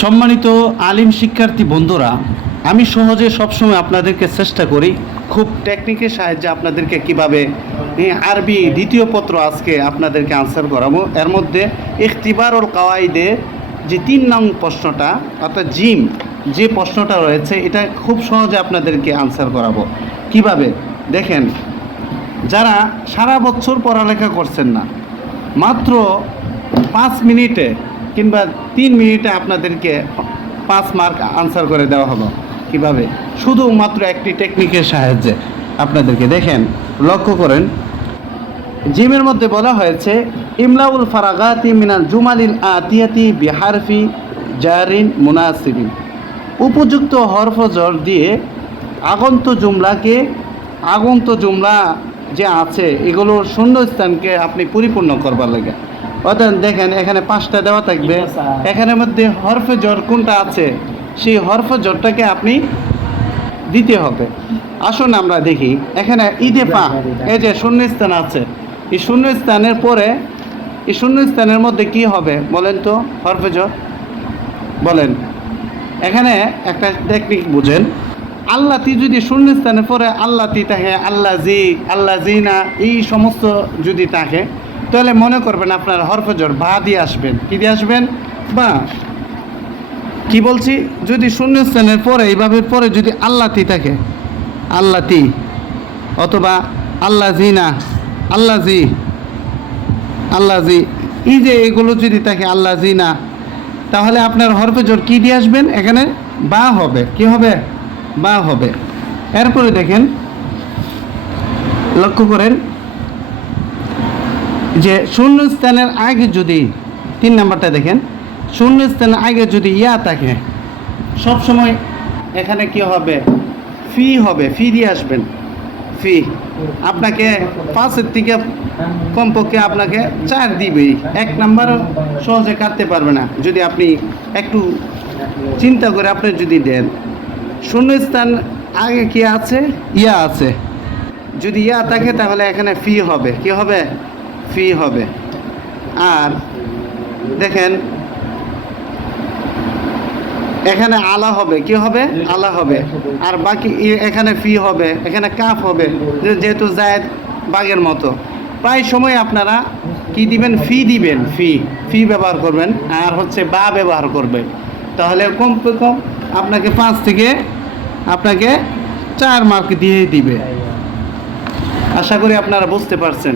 সম্মানিত আলিম শিক্ষার্থী বন্ধুরা, আমি সহজে সবসময় আপনাদেরকে চেষ্টা করি খুব টেকনিকের সাহায্যে আপনাদেরকে কীভাবে আরবি দ্বিতীয় পত্র আজকে আপনাদেরকে আনসার করাবো। এর মধ্যে ইখতিবারুল কাওয়াইদে যে তিন নং প্রশ্নটা, অর্থাৎ জিম, যে প্রশ্নটা রয়েছে, এটা খুব সহজে আপনাদেরকে আনসার করাবো। কীভাবে? দেখেন, যারা সারা বছর পড়ালেখা করছেন না, মাত্র পাঁচ মিনিটে কিংবা তিন মিনিটে আপনাদেরকে পাঁচ মার্ক আনসার করে দেওয়া হলো। কীভাবে? শুধুমাত্র একটি টেকনিকের সাহায্যে। আপনাদেরকে দেখেন, লক্ষ্য করেন। জিমের মধ্যে বলা হয়েছে, ইমলাউল ফারাগাতি মিনাল জুমালিল আতিয়াতি বিহারফি জারিন মুনাসিবিন। উপযুক্ত হরফজর দিয়ে আগন্ত জুমলাকে, আগন্ত জুমলা যে আছে, এগুলোর শূন্যস্থানকে আপনি পরিপূর্ণ করবার লাগে। অর্থাৎ দেখেন এখানে পাঁচটা দেওয়া থাকবে। এখানের মধ্যে হরফে জ্বর কোনটা আছে? সেই হরফে জ্বরটাকে আপনি দিতে হবে। আসুন আমরা দেখি। এখানে ঈদে পা এই যে শূন্যস্থান আছে। এই শূন্যস্থানের পরে এই শূন্যস্থানের মধ্যে কি হবে? বলেন তো হরফে জ্বর বলেন। এখানে একটা টেকনিক বুঝেন। আল্লাতি যদি শূন্যস্থানে পরে আল্লাতি থাকে আল্লাহ জি আল্লাহ জি না এই সমস্ত যদি থাকে তাহলে মনে করবেন আপনার হরফজর বা দিয়ে আসবেন। কি দিয়ে আসবেন? বা। কি বলছি? যদি শূন্যস্থানের পরে, এইভাবে পরে যদি আল্লাতি থাকে, আল্লাতি, অথবা আল্লাহ জি না আল্লাহ জি আল্লাহ জি এই যে এগুলো যদি থাকে আল্লাহ জি না, তাহলে আপনার হরফে জোর কী দিয়ে আসবেন? এখানে বা হবে। কি হবে? বা হবে। এরপরে দেখেন, লক্ষ্য করেন যে শূন্যস্থানের আগে যদি, তিন নাম্বারটা দেখেন শূন্যস্থানের আগে যদি ইয়া থাকে, সব সময় এখানে কি হবে? ফি হবে, ফি দিয়ে আসবেন। ফি। আপনাকে পাঁচের থেকে কমপক্ষে আপনাকে চার দিবেই এক নাম্বারও সহজে কাটতে পারবে না। যদি আপনি একটু চিন্তা করে আপনি যদি দেন শূন্যস্থান আগে কি আছে? ইয়া আছে। যদি ইয়া থাকে তাহলে এখানে ফি হবে। কি হবে? ফি হবে। আর দেখেন, এখানে আলা হবে, কি হবে? আলা হবে। আর বাকি এখানে ফি হবে, এখানে কাফ হবে যেহেতু জায়দ বাঘের মতো। প্রায় সময় আপনারা কি দিবেন? ফি দিবেন, ফি ফি ব্যবহার করবেন, আর হচ্ছে বা ব্যবহার করবেন তাহলে কম কম আপনাকে পাঁচ থেকে, আপনাকে চার মার্ক দিয়ে দিবে। আশা করি আপনারা বুঝতে পারছেন।